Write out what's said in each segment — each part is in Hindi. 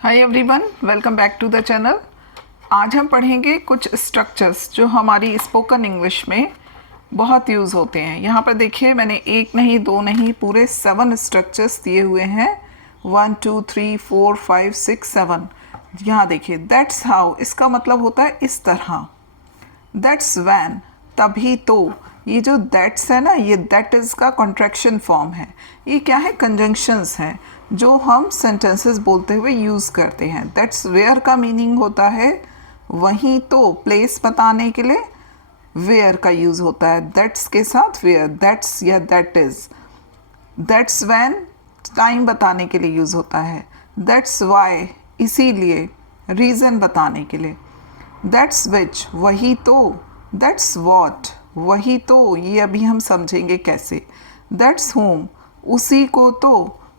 Hi everyone, welcome back to the channel. आज हम पढ़ेंगे कुछ स्ट्रक्चर्स जो हमारी स्पोकन इंग्लिश में बहुत यूज़ होते हैं। यहाँ पर देखिए, मैंने एक नहीं, दो नहीं, पूरे 7 स्ट्रक्चर्स दिए हुए हैं। 1 2 3 4 5 6 7। यहाँ देखिए, दैट्स हाउ, इसका मतलब होता है इस तरह। दैट्स वैन, तभी तो। ये जो दैट्स है ना, ये दैट इज़ का कॉन्ट्रैक्शन फॉर्म है। ये क्या है? कंजंक्शंस हैं जो हम सेंटेंसेस बोलते हुए यूज़ करते हैं। दैट्स वेयर का मीनिंग होता है वहीं तो, प्लेस बताने के लिए वेयर का यूज़ होता है। दैट्स के साथ वेयर, दैट्स या that is. That's when time बताने के लिए यूज़ होता है। दैट्स वाई, इसीलिए, रीज़न बताने के लिए। दैट्स विच, वही तो। दैट्स वॉट, वही तो। ये अभी हम समझेंगे कैसे। दैट्स होम, उसी को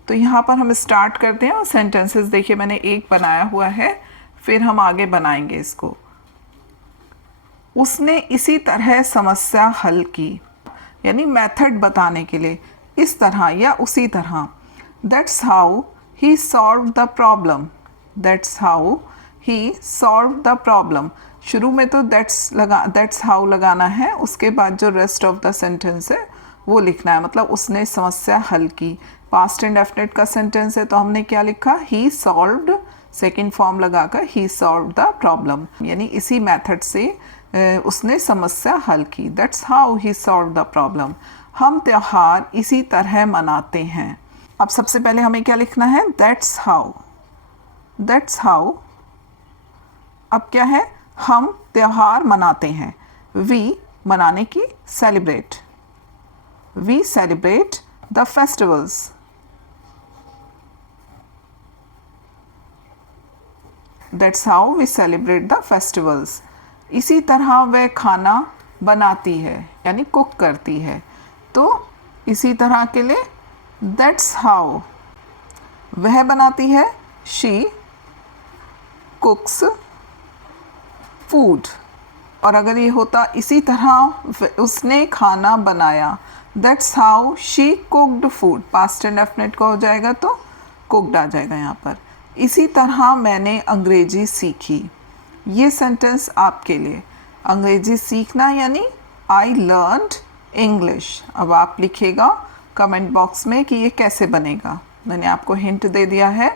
तो यहाँ पर हम स्टार्ट करते हैं और सेंटेंसेस देखिए, मैंने एक बनाया हुआ है, फिर हम आगे बनाएंगे इसको। उसने इसी तरह समस्या हल की, यानी मेथड बताने के लिए, इस तरह या उसी तरह। That's how he solve the problem. That's how he solve the problem. शुरू में तो दैट्स हाउ लगाना है, उसके बाद जो रेस्ट ऑफ द सेंटेंस है वो लिखना है। मतलब उसने समस्या हल की। पास्ट एंड डेफिनेट का सेंटेंस है तो हमने क्या लिखा? ही सॉल्व्ड, सेकेंड फॉर्म लगाकर ही सॉल्व द प्रॉब्लम, यानी इसी मेथड से उसने समस्या हल की। That's how he solve the problem. हम त्यौहार इसी तरह मनाते हैं। अब सबसे पहले हमें क्या लिखना है? That's how. That's how. अब क्या है? हम त्यौहार मनाते हैं। वी, मनाने की, celebrate. We celebrate the festivals. That's how we celebrate the festivals. इसी तरह वह खाना बनाती है, यानी कुक करती है। तो इसी तरह के लिए दैट्स हाउ वह बनाती है, शी कुक्स फूड। और अगर ये होता इसी तरह उसने खाना बनाया, that's how she cooked food. Past and definite का हो जाएगा तो कुक्ड आ जाएगा यहाँ पर। इसी तरह मैंने अंग्रेजी सीखी। ये सेंटेंस आपके लिए। अंग्रेजी सीखना यानी आई लर्नड इंग्लिश। अब आप लिखिएगा कमेंट बॉक्स में कि ये कैसे बनेगा। मैंने आपको हिंट दे दिया है।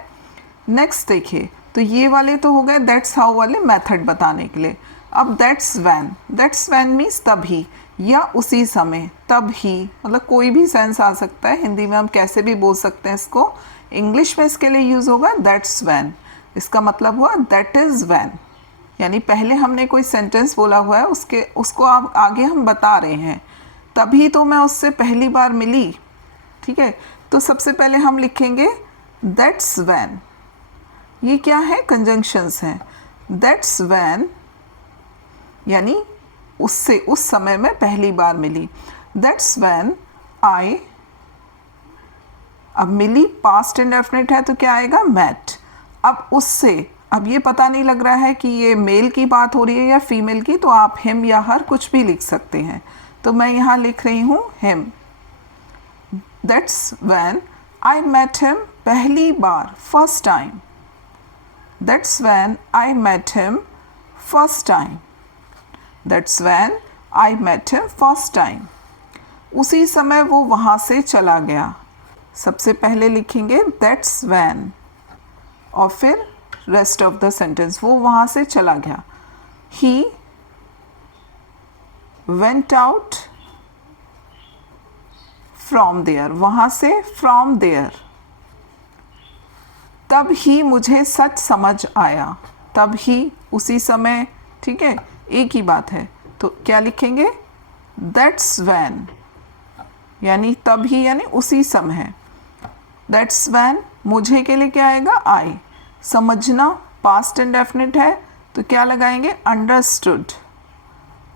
नेक्स्ट देखिए, तो ये वाले तो हो गए दैट्स हाउ वाले मेथड बताने के लिए। अब that's when. That's when means तभी या उसी समय, तभी। मतलब कोई भी सेंस आ सकता है, हिंदी में हम कैसे भी बोल सकते हैं इसको। इंग्लिश में इसके लिए यूज़ होगा दैट्स वैन। इसका मतलब हुआ दैट इज़ वैन, यानी पहले हमने कोई सेंटेंस बोला हुआ है, उसको आप आगे हम बता रहे हैं। तभी तो मैं उससे पहली बार मिली। ठीक है, तो सबसे पहले हम लिखेंगे दैट्स वैन। ये क्या है? कंजंक्शंस हैं। दैट्स वैन यानी उससे, उस समय में पहली बार मिली। दैट्स वैन आई, अब मिली पास्ट इंडेफिनिट है तो क्या आएगा? मैट। अब उससे, अब ये पता नहीं लग रहा है कि ये मेल की बात हो रही है या फीमेल की, तो आप हिम या हर कुछ भी लिख सकते हैं। तो मैं यहाँ लिख रही हूँ him. That's when I met him, पहली बार, first time. That's when I met him first time. That's when I met him first time. उसी समय वो वहाँ से चला गया। सबसे पहले लिखेंगे दैट्स वैन और फिर रेस्ट ऑफ द सेंटेंस, वो वहाँ से चला गया। He went out from there, वहाँ से फ्रॉम देयर। तब ही मुझे सच समझ आया। तब ही, उसी समय, ठीक है, एक ही बात है। तो क्या लिखेंगे? दैट्स वैन, यानी तब ही यानी उसी समय। दैट्स वैन, मुझे के लिए क्या आएगा? आई। समझना पास्ट इंडेफिनिट है तो क्या लगाएंगे? Understood.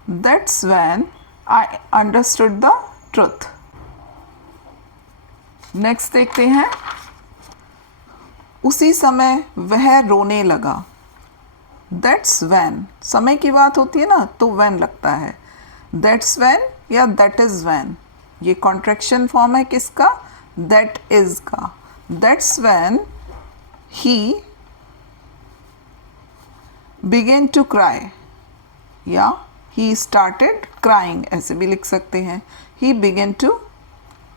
That's when I understood the truth. Next देखते हैं, उसी समय वह रोने लगा। दैट्स वैन, समय की बात होती है ना तो वैन लगता है। दैट्स वैन या दैट इज़ वैन, ये कॉन्ट्रैक्शन फॉर्म है किसका? दैट इज़ का। That's when he began to cry या ही स्टार्टेड क्राइंग, ऐसे भी लिख सकते हैं. He began to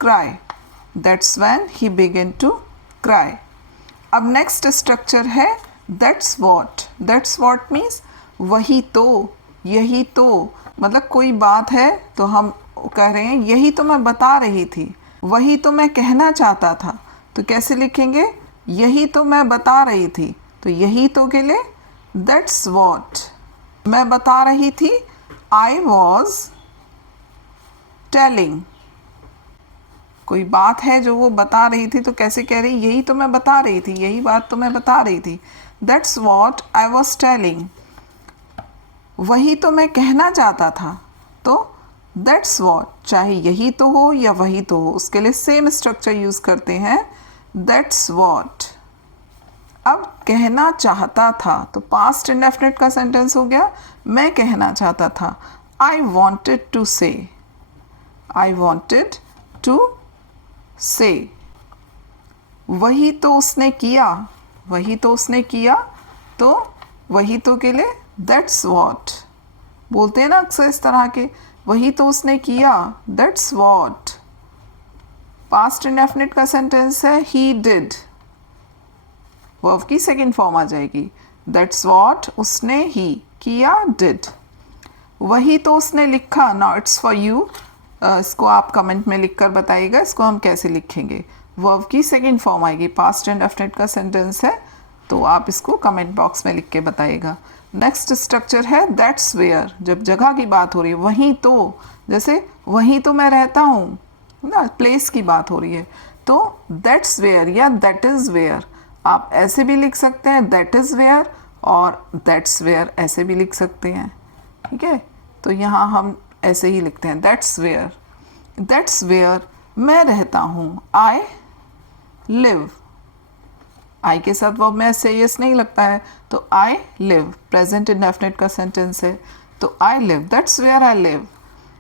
cry, that's when he began to cry. अब नेक्स्ट स्ट्रक्चर है that's what. That's what means वही तो, यही तो. मतलब कोई बात है तो हम कह रहे हैं यही तो मैं बता रही थी, वही तो मैं कहना चाहता था. तो कैसे लिखेंगे? यही तो मैं बता रही थी. तो यही तो के लिए दैट्स वॉट. मैं बता रही थी, आई वॉज टेलिंग. कोई बात है जो वो बता रही थी तो कैसे कह रही? यही तो मैं बता रही थी, यही बात तो मैं बता रही थी. That's what I was telling. वही तो मैं कहना चाहता था. तो दैट्स वॉट, चाहे यही तो हो या वही तो हो, उसके लिए सेम स्ट्रक्चर यूज़ करते हैं, दैट्स वॉट. अब कहना चाहता था तो पास्ट इंडेफिनिट का सेंटेंस हो गया. मैं कहना चाहता था, आई वॉन्टेड टू से. आई वॉन्टेड टू से. वही तो उसने किया, वही तो उसने किया. तो वही तो के लिए दैट्स वॉट. बोलते हैं ना अक्सर इस तरह के, वही तो उसने किया, दैट्स वॉट. पास्ट इंडेफिनिट का सेंटेंस है ही डिड. वर्ब की सेकेंड फॉर्म आ जाएगी. दैट्स वॉट, उसने ही किया, डिड. वही तो उसने लिखा. Now it's for you. इसको आप कमेंट में लिखकर बताइएगा इसको हम कैसे लिखेंगे. वर्ब की सेकेंड फॉर्म आएगी. पास्ट इंडेफिनिट का सेंटेंस है तो आप इसको कमेंट बॉक्स में लिख के बताइएगा. नेक्स्ट स्ट्रक्चर है दैट्स वेयर. जब जगह की बात हो रही है, वहीं तो, जैसे वहीं तो मैं रहता हूँ ना, प्लेस की बात हो रही है. तो दैट्स वेयर या दैट इज़ वेयर आप ऐसे भी लिख सकते हैं, दैट इज़ वेयर, और दैट्स वेयर ऐसे भी लिख सकते हैं. ठीक है, तो यहाँ हम ऐसे ही लिखते हैं दैट्स वेयर. दैट्स वेयर मैं रहता हूँ. I live. आई के साथ वर्ब में ऐसे यस नहीं लगता है तो आई लिव. प्रेजेंट इंडेफिनिट का सेंटेंस है तो I live. That's where I live.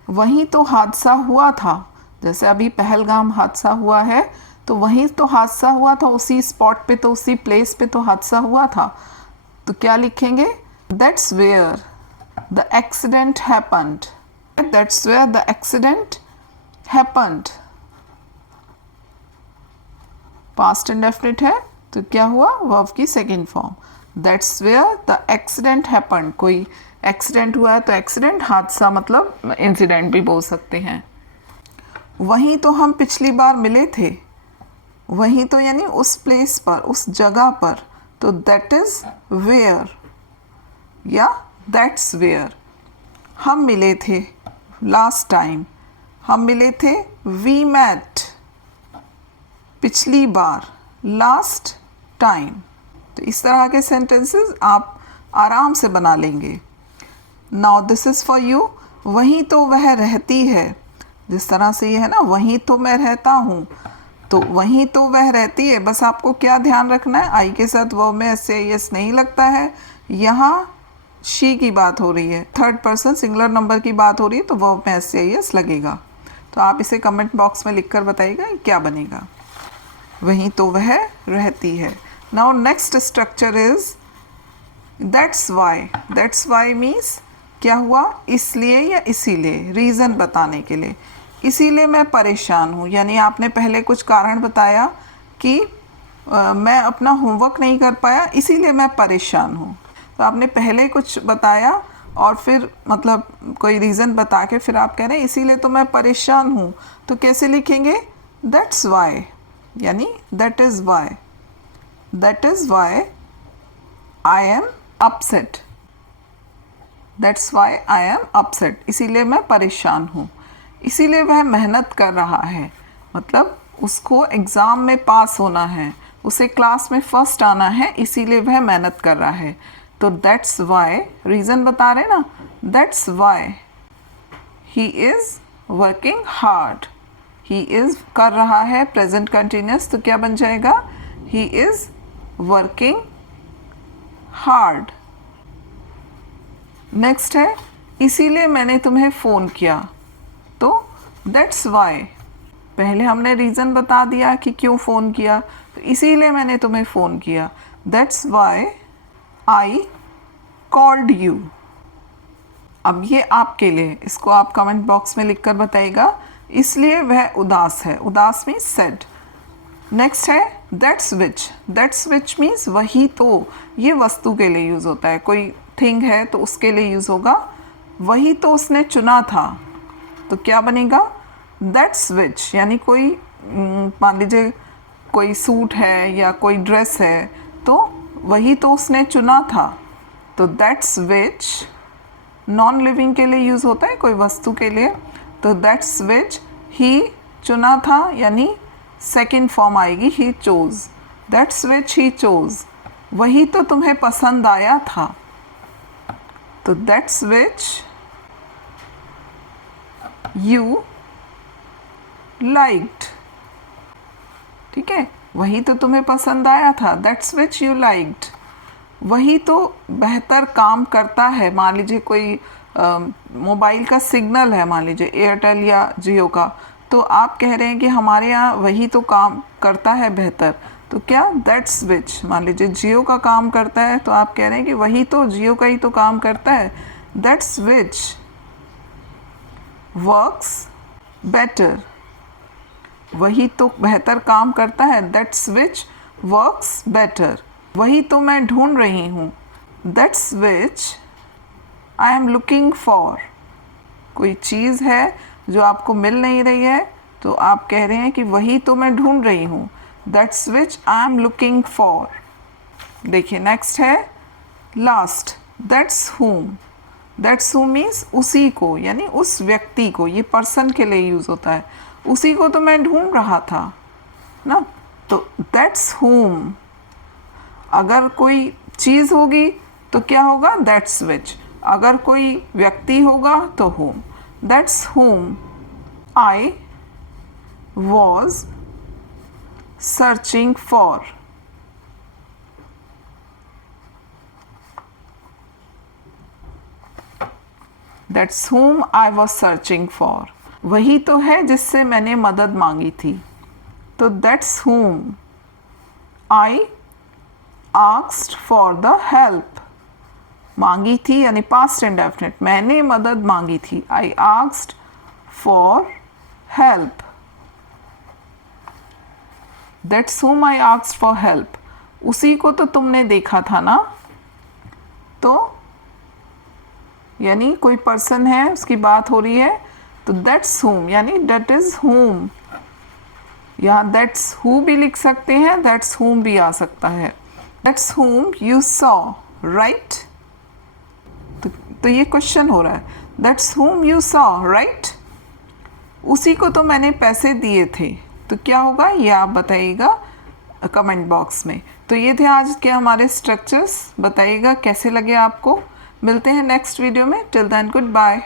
वहीं तो हादसा हुआ था. जैसे अभी पहलगाम हादसा हुआ है तो वहीं तो हादसा हुआ था, उसी स्पॉट पे, तो उसी प्लेस पे तो हादसा हुआ था. तो क्या लिखेंगे? That's where the accident happened. That's where the accident happened. Past indefinite है तो क्या हुआ? वर्ब की second form. That's where the accident happened. कोई एक्सीडेंट हुआ है तो एक्सीडेंट, हादसा मतलब इंसिडेंट भी बोल सकते हैं. वहीं तो हम पिछली बार मिले थे. वहीं तो यानी उस प्लेस पर, उस जगह पर. तो दैट इज़ वेयर या दैट्स वेयर. हम मिले थे लास्ट टाइम. हम मिले थे वी मैट. पिछली बार लास्ट टाइम. तो इस तरह के सेंटेंसेस आप आराम से बना लेंगे. Now this is for you. वहीं तो वह रहती है. जिस तरह से ये है ना, वहीं तो मैं रहता हूँ, तो वहीं तो वह रहती है. बस आपको क्या ध्यान रखना है, आई के साथ वर्ब में ऐसे यस नहीं लगता है. यहाँ शी की बात हो रही है, थर्ड पर्सन सिंगुलर नंबर की बात हो रही है तो वर्ब में ऐसे यस लगेगा. तो आप इसे कमेंट बॉक्स में लिखकर बताइएगा क्या बनेगा. वहीं तो वह रहती है. Now next structure is that's why. That's why means क्या हुआ? इसलिए या इसीलिए, रीज़न बताने के लिए. इसीलिए मैं परेशान हूँ, यानी आपने पहले कुछ कारण बताया कि मैं अपना होमवर्क नहीं कर पाया इसीलिए मैं परेशान हूँ. तो आपने पहले कुछ बताया और फिर मतलब कोई रीज़न बता के फिर आप कह रहे हैं इसीलिए तो मैं परेशान हूँ. तो कैसे लिखेंगे? दैट्स वाई यानी that is why. That is why I am upset. That's why I am upset. इसीलिए मैं परेशान हूँ. इसीलिए वह मेहनत कर रहा है, मतलब उसको एग्ज़ाम में पास होना है, उसे क्लास में फर्स्ट आना है, इसीलिए वह मेहनत कर रहा है. तो दैट्स वाई, रीज़न बता रहे ना, that's why he is working hard. He is कर रहा है प्रेजेंट कंटिन्यूस, तो क्या बन जाएगा? He is working hard. Next है इसीलिए मैंने तुम्हें फ़ोन किया. तो दैट्स वाई, पहले हमने रीज़न बता दिया कि क्यों फ़ोन किया, तो इसीलिए मैंने तुम्हें फ़ोन किया. That's why I called you. अब ये आपके लिए, इसको आप कमेंट बॉक्स में लिखकर बताइएगा। इसलिए वह उदास है, उदास मीन्स सैड। नेक्स्ट है that's which. That's which means वही तो, ये वस्तु के लिए यूज़ होता है, कोई थिंग है तो उसके लिए यूज़ होगा। वही तो उसने चुना था, तो क्या बनेगा दैट्स विच, यानी कोई मान लीजिए कोई सूट है या कोई ड्रेस है तो वही तो उसने चुना था, तो दैट्स विच नॉन लिविंग के लिए यूज़ होता है, कोई वस्तु के लिए। तो दैट्स विच ही चुना था, यानी सेकेंड फॉर्म आएगी he chose. That's which he chose, वही तो तुम्हें पसंद आया था, तो दैट्स विच यू लाइक्ड। ठीक है, वही तो तुम्हें पसंद आया था, दैट्स विच यू लाइक्ड। वही तो बेहतर काम करता है, मान लीजिए कोई मोबाइल का सिग्नल है, मान लीजिए एयरटेल या जियो का, तो आप कह रहे हैं कि हमारे यहाँ वही तो काम करता है बेहतर, तो क्या दैट्स विच, मान लीजिए जियो का काम करता है तो आप कह रहे हैं कि वही तो जियो का ही तो काम करता है, दैट्स विच वर्क्स बेटर। वही तो बेहतर काम करता है, दैट्स विच वर्क्स बेटर। वही तो मैं ढूंढ रही हूँ, that's which I am looking for. कोई चीज़ है जो आपको मिल नहीं रही है तो आप कह रहे हैं कि वही तो मैं ढूंढ रही हूँ, that's which I am looking for. देखिए नेक्स्ट है लास्ट, दैट्स हुम। दैट्स हुम मीन्स उसी को, यानी उस व्यक्ति को, ये पर्सन के लिए यूज़ होता है। उसी को तो मैं ढूंढ रहा था ना, तो दैट्स हुम। अगर कोई चीज़ होगी तो क्या होगा दैट्स विच, अगर कोई व्यक्ति होगा तो हुम। दैट्स हुम I was searching for. That's हुम आई वॉज सर्चिंग फॉर, वही तो है जिससे मैंने मदद मांगी थी, तो दैट्स हुम I asked for the help. मांगी थी यानी पास्ट इंडेफिनिट, मैंने मदद मांगी थी, I asked for help. That's हुम आई आस्क्ड फॉर हेल्प, उसी को तो तुमने देखा था ना, तो यानी कोई पर्सन है उसकी बात हो रही है, तो दैट्स हुम यानी दैट इज हुम। यहाँ दैट्स हु भी लिख सकते हैं, दैट्स हुम भी आ सकता है। That's whom you saw right, तो ये क्वेश्चन हो रहा है, that's whom you saw right, उसी को तो मैंने पैसे दिए थे, तो क्या होगा ये आप बताइएगा कमेंट बॉक्स में। तो ये थे आज के हमारे स्ट्रक्चर्स, बताइएगा कैसे लगे आपको। मिलते हैं नेक्स्ट वीडियो में, टिल देन गुड बाय।